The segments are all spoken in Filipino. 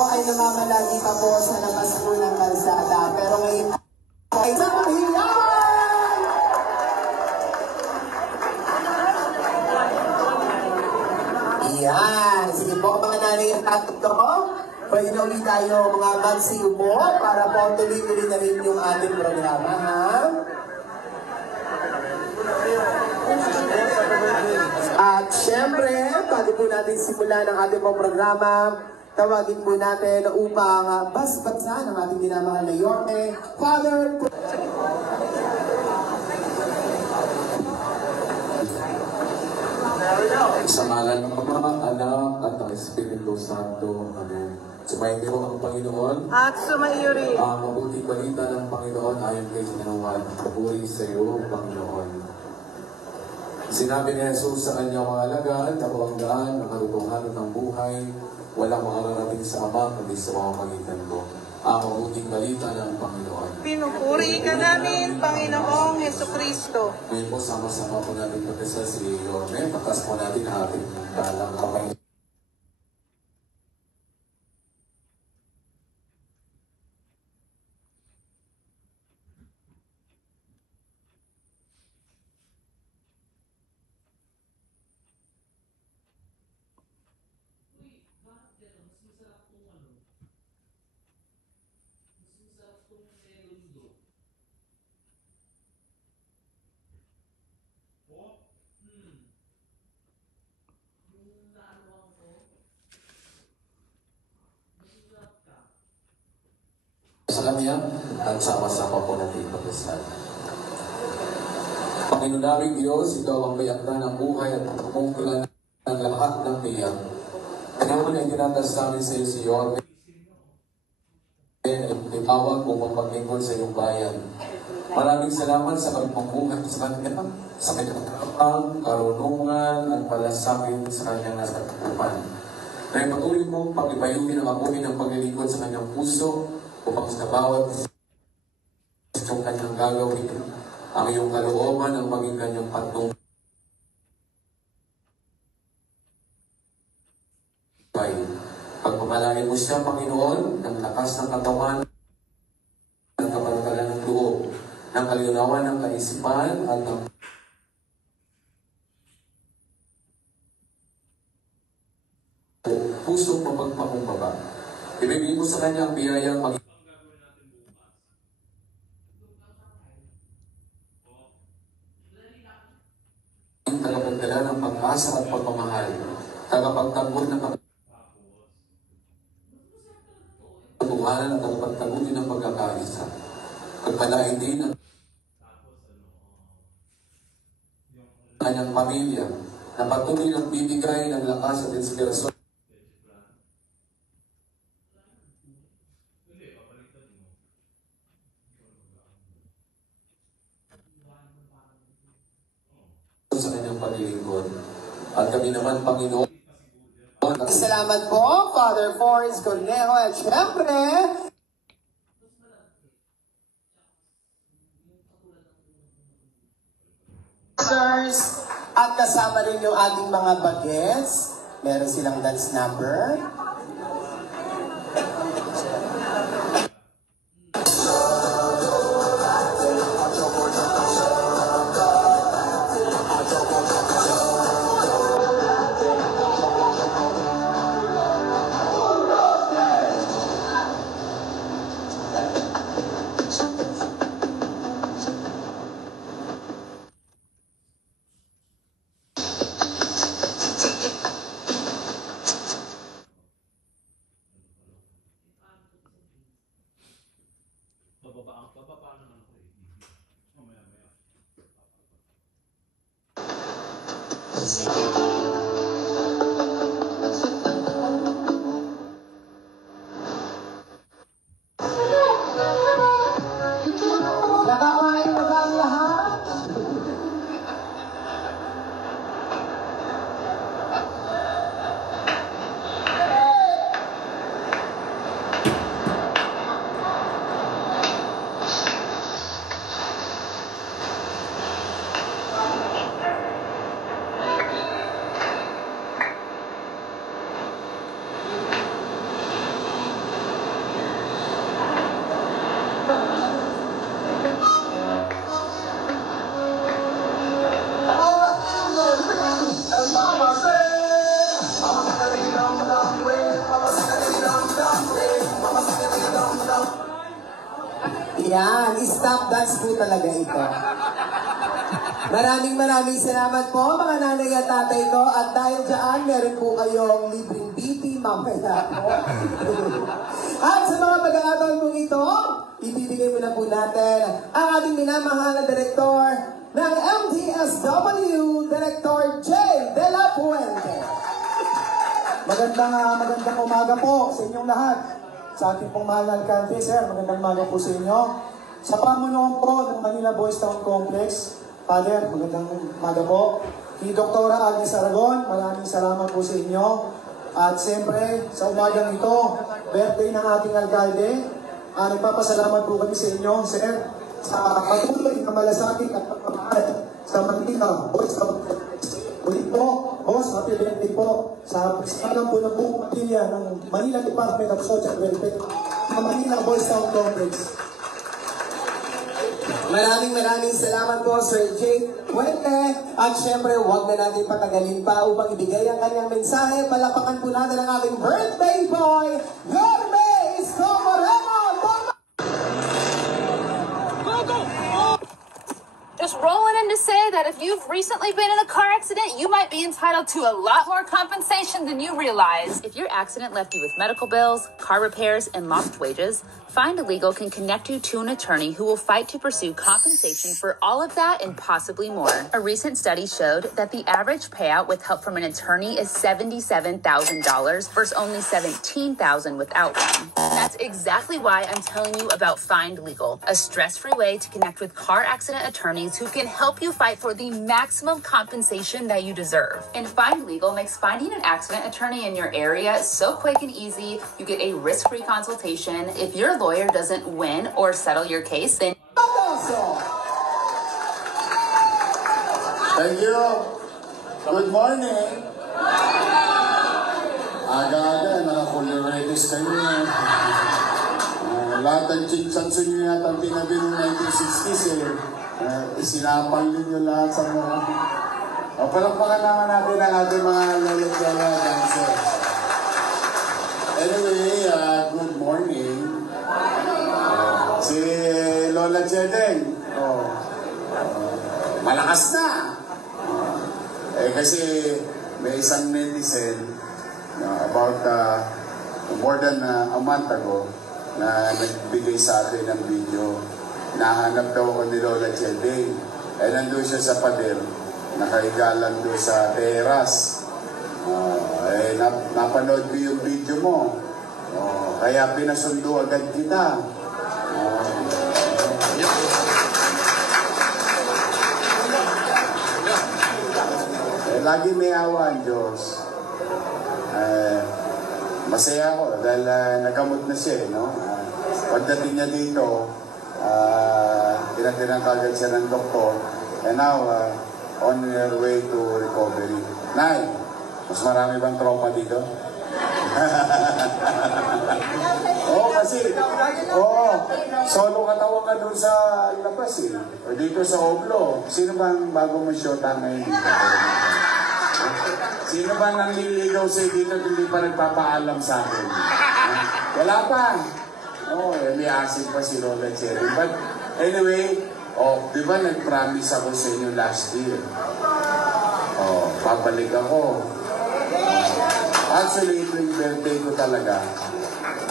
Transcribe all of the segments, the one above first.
ay namamalagi pa po sa labas po ng kalsada. Pero ngayon ay namahiyawan! Iyan. Sige po mga nanay at tatay ko. Pwede na ulit tayo mga magsiyo po para po tuloy-tuloy na rin yung ating programa, ha? At syempre, bago po natin simulan ang ating pong programa, tawagin po natin upang basbatsan ang ating minamahal na Yorme, Father. Sa ngalan ng Ama, Anak, at ng Espiritu Santo. Amen. Sumayin niyo ang Panginoon. At sumaiyo rin. Ang mabuting balita ng Panginoon ayon kay Sinawan. Papuri sa iyo, Panginoon. Sinabi ni Jesus sa kanyang mga alagad, ako ang daan, ang karutungan ng buhay, walang makakarating sa Ama, kundi sa pamamagitan ko. Ang mabuting balita ng Panginoon. Pinupuri ka namin, Panginoong Hesukristo. Ngayon po, sama-sama po natin pagkasal si Yorme. Takas po natin ang ating dalang kamay. Sa kanya at sama-sama po natin pagkasal. Panginoon naming Diyos, ikaw ang bayakda ng buhay at pagmungkulan ng lahat ng tiyak. Ngayon ay tinatas namin sa iyo si Yorme. Itawag kung mapaglingkod sa iyong bayan. Maraming salamat sa pagmumuhay sa kanya, sa kanyang karunungan at palasakit sa kanyang nasa kapupan. Dahil patuloy mong pag-ibayuhin ang abuhin ng paglilingkod sa kanyang puso upang sa bawat itong kanyang gagawin, ang iyong kalooban ang maging kanyang patnubay. Pagpapalain mo siya, Panginoon, ng lakas ng katawan, ng kapanatagan ng loob, ng kalinawan ng kaisipan at ng pusong mapagpakumbaba. Ibigay mo sa kanya ang biyayang maging tagapagdala ng pag-asa at pagmamahal, tagapagtanggol ng katotohanan at tagapagtanggol ng pagkakaisa. Pagpalain din ang kanyang pamilya na patuloy ng bibigay ng lakas at inspirasyon sa kanyang paglilingkod. At kami naman, Panginoon, Salamat po, Father Forrest Cornejo, at syempre, at kasama rin yung ating mga bagets. Meron silang dance number. Nakakain na ba ang lahat? Yan, stop dance po talaga ito. Maraming salamat po mga nanay at tatay ko. At dahil dyan, meron po kayong libreng BP mamaya po. At sa mga pag-aaral po ito, ibibigay mo na po natin ang ating minamahal na direktor ng MTSW, Director J. De La Puente. Magandang umaga po sa inyong lahat. Sa ating pong mahal na alkalde, sir, magandang umaga po sa inyo. Sa pamunuan po ng Manila Boys Town Complex, Father, magandang umaga po. Kay Dr. Agnes Aragon, maraming salamat po sa inyo. At siyempre, sa umagang ito, birthday ng ating alkalde, nagpapasalamat po kami sa inyo, sir, sa patuloy na malasakit at pagpapahal sa Manila Boys Town Complex. Ulit po, boss, happy birthday po sa presidentan po ng buong pamilya ng Manila Department of Social Welfare ng Manila Boys Town Complex. Maraming salamat po, Sir Jake Puente. At syempre, huwag na natin patagalin pa upang ibigay ang kanyang mensahe. Palapakan po natin ang ating birthday boy, Yorme Isko Moreno! Just rolling in to say that if you've recently been in a car accident, you might be entitled to a lot more compensation than you realize. If your accident left you with medical bills, car repairs, and lost wages, Find a Legal can connect you to an attorney who will fight to pursue compensation for all of that and possibly more. A recent study showed that the average payout with help from an attorney is $77,000 versus only $17,000 without one. That's exactly why I'm telling you about Find Legal, a stress-free way to connect with car accident attorneys who can help you fight for the maximum compensation that you deserve. And Find Legal makes finding an accident attorney in your area so quick and easy. You get a risk-free consultation. If your lawyer doesn't win or settle your case, then thank you. Good morning. Aga-aga, naka-fully ready kayo. Lahat ng chinchansun nyo yata ang tinabi ng 1960s isinapal ninyo lahat sa mga. Palakpakan naman natin ang ating mga lala't-lala dancers. Anyway, good morning. Si Lola Chedeng, malakas na. Kasi may isang netizen about more than a month ago na nagbigay sa atin ng video. Nahanap daw ako ni Lola Chedeng. Nandun siya sa pader, nakahiga lang doon sa teras. Napanood ko yung video mo. Kaya pinasundo agad kita. Lagi may awa ang Diyos. Masaya ako dahil nagamot na siya. No? Pagdating niya dito, tinatirang kagad siya ng doktor. And now, on your way to recovery. Nay, mas marami bang trauma dito? Solo katawa ka doon sa labas o dito sa Oblo. Sino bang bago mo shota ngayon dito? Sino bang nangliligaw sa'yo dito hindi pa nagpapaalam sa akin? Wala pa. May asin pa si Lola Cherry. But anyway, di ba nag-promise ako sa inyo last year? Babalik ako. Actually, ito yung birthday ko talaga.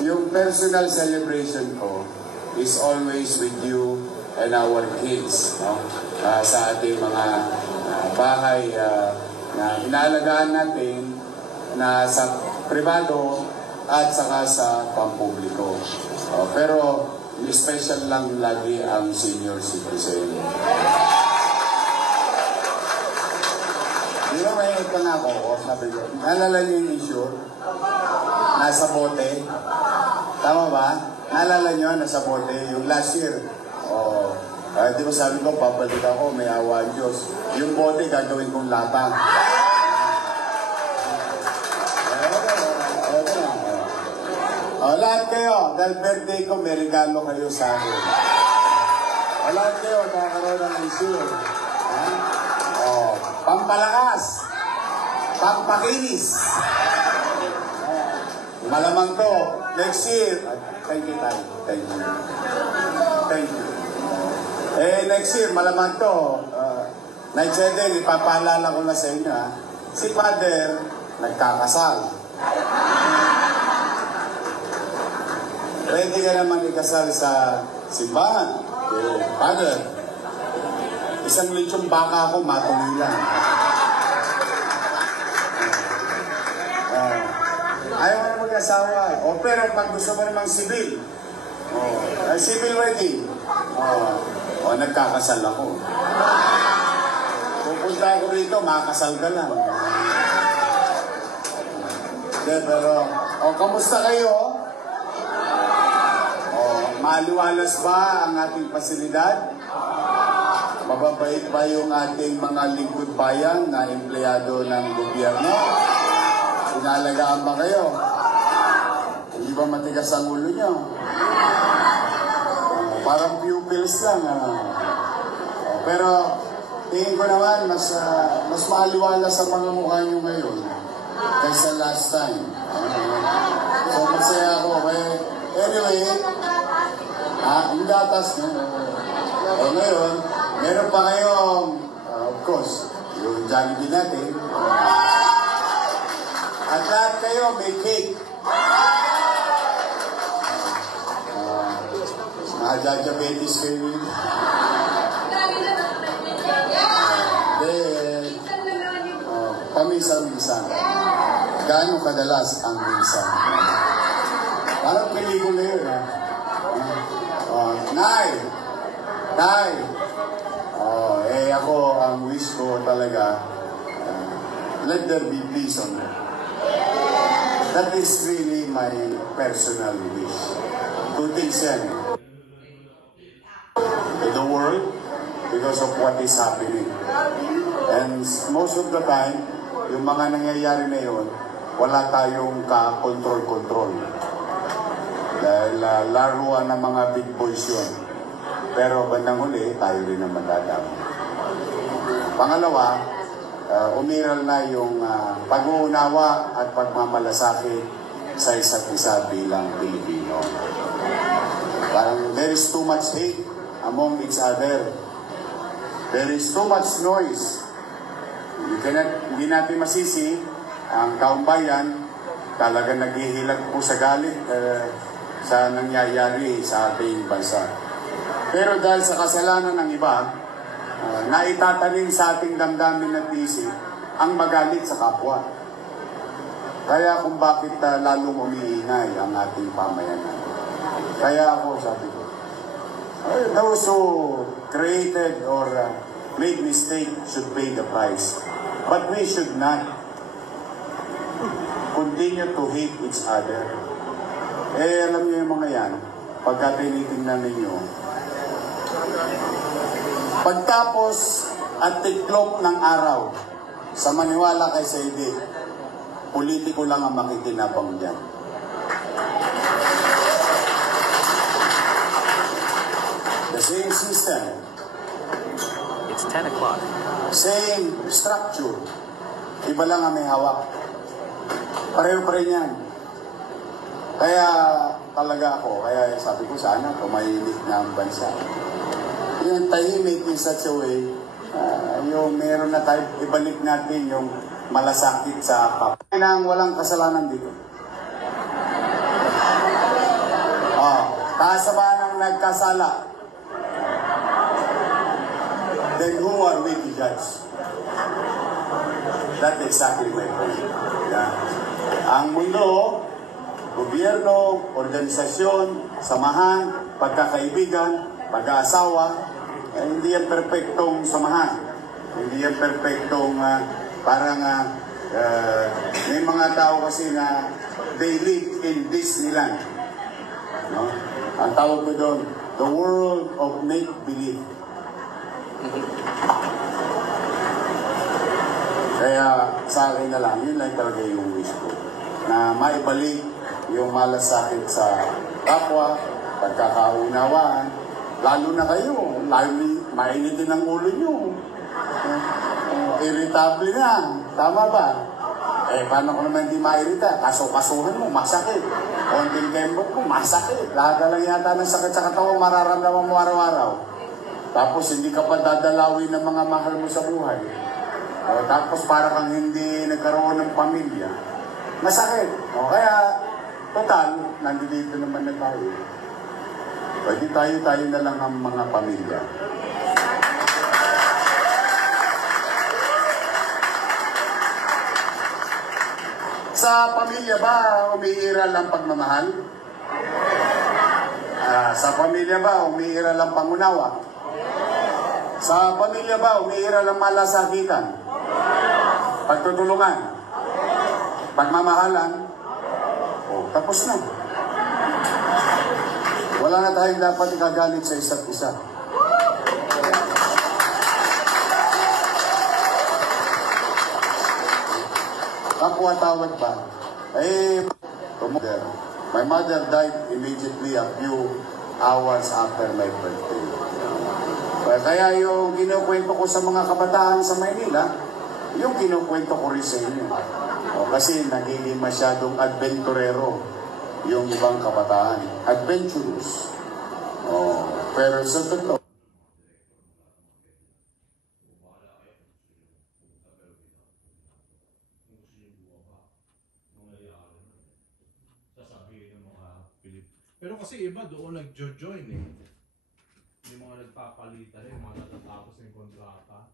Yung personal celebration ko is always with you and our kids. No? Sa ating mga bahay na inaalagaan natin na sa privado at saka sa pampubliko. Pero special lang lagi ang senior citizen. Di ba may pangako? Sabi ko, naalala niyo yung issue? Nasa bote. Tama ba? Naalala niyo, nasa bote. Yung last year. Di ba sabi ko, babalik ako, may awa ang Diyos. Yung bote, gagawin kong lata. Lahat kayo, dahil birthday ko, may regalo kayo sa akin. Lahat kayo, nakakaroon ng issue. Pampalakas, pampakinis. Malamang to, next year. Thank you, Tay. Thank you. thank you. Next year, malamang to, Night Sedel, ipapaalala ko na sa inyo, ha? Si Father, nagkakasal. Pwede ka naman ikasal sa simbahan. Father, isang lechong baka ako, matungilan. Ayaw mo na mag-asawa. Pero pag gusto mo namang civil, civil wedding, nagkakasal ako. Pupunta ako rito, makakasal ka lang. Pero, kamusta kayo? Maliwalas ba ang ating pasilidad? Mababait ba yung ating mga lingkod bayan na empleyado ng gobyerno? Inalagaan ba kayo? Hindi ba matigas ang ulo nyo? Parang pupils lang. Pero tingin ko naman, mas maliwalas ang mga mukha nyo ngayon kaysa last time. So masaya ako. Anyway, yung datas ngayon, meron pa kayong, of course, yung Jollibee natin. At lahat kayo may cake. Diabetes kayo. Then, pamisa-misa. Gaano kadalas ang misa? Parang pelikula yun, ha? Nay! Ako, ang wish ko talaga, let there be peace on earth. That is really my personal wish. Two things yan. To the world, because of what is happening. And most of the time, yung mga nangyayari na yun, wala tayong ka-control. Dahil laruan ng mga big boys yun. Pero bandang huli, tayo rin ang madadama. Pangalawa, umiral na yung pag-uunawa at pagmamalasakit sa isa't isa bilang Pilipino. Parang there is too much hate among each other. There is too much noise. Hindi natin masisi ang kaumbayan talaga naghihilag po sa galit sa nangyayari sa ating bansa. Pero dahil sa kasalanan ng iba, naitatanim sa ating damdamin at isip ang magalit sa kapwa. Kaya kung bakit lalong umiingay ang ating pamayanan. Kaya ako sabi ko, those who created or made mistake should pay the price. But we should not continue to hate each other. Alam niyo yung mga yan, pagka tinitingnan ninyo, pagtapos at tiklop ng araw, sa maniwala kay Saidi, politiko lang ang makikinabang dyan. The same system. It's 10 o'clock. Same structure. Iba lang ang may hawak. Pareho-pareho yan. Kaya talaga ako, kaya sabi ko sana tumahimik na ang bansa. Yung tahimik in such a way, yung meron na tayo, ibalik natin yung malasakit sa kapwa. Nang walang kasalanan dito. Kasabahan ng nagkasala. Then who are we to judge? That's exactly my point. Yeah. Ang mundo, gobyerno, organisasyon, samahan, pagkakaibigan, pag-aasawa, hindi yan perfectong samahan. Hindi yan perfectong may mga tao kasi na they live in Disneyland. No? Ang tawag ko doon, the world of make-believe. Kaya sa akin na lang, yun lang talaga yung wish ko. Na maibalik yung malasakit sa kapwa, pagkakaunawaan, lalo na kayo, mainit din ang ulo nyo. Irritable na, tama ba? Eh, paano ko naman hindi mairita? Kaso-kasuhan mo, masakit. Konting kembot mo, masakit. Lahat na lang yata ng sakit sa katawan, mararamdaman mo araw-araw. Tapos hindi ka pa dadalawin ng mga mahal mo sa buhay. O, tapos para kang hindi nagkaroon ng pamilya. Masakit. O, kaya, total, nandito naman na tayo. Pwede tayo na lang ang mga pamilya. Sa pamilya ba umiiral ang pagmamahal? Sa pamilya ba umiiral ang pangunawa? Sa pamilya ba umiiral ang malasakitan? Pagtutulungan? Pagmamahalan? O, tapos na. Wala na tayong dapat ikagalit sa isa't isa. Kapwa-tawad ba? Eh, my mother died immediately a few hours after my birthday. Kaya yung kinukwento ko sa mga kabataan sa Maynila, yung kinukwento ko rin sa inyo. O, kasi nagiging masyadong adventurero yung ibang kabataan. Adventurous. O, pero sa totoo, pero kasi iba doon nag-join eh. Yung mga nagpapalitan, yung mga natatapos ng kontrata.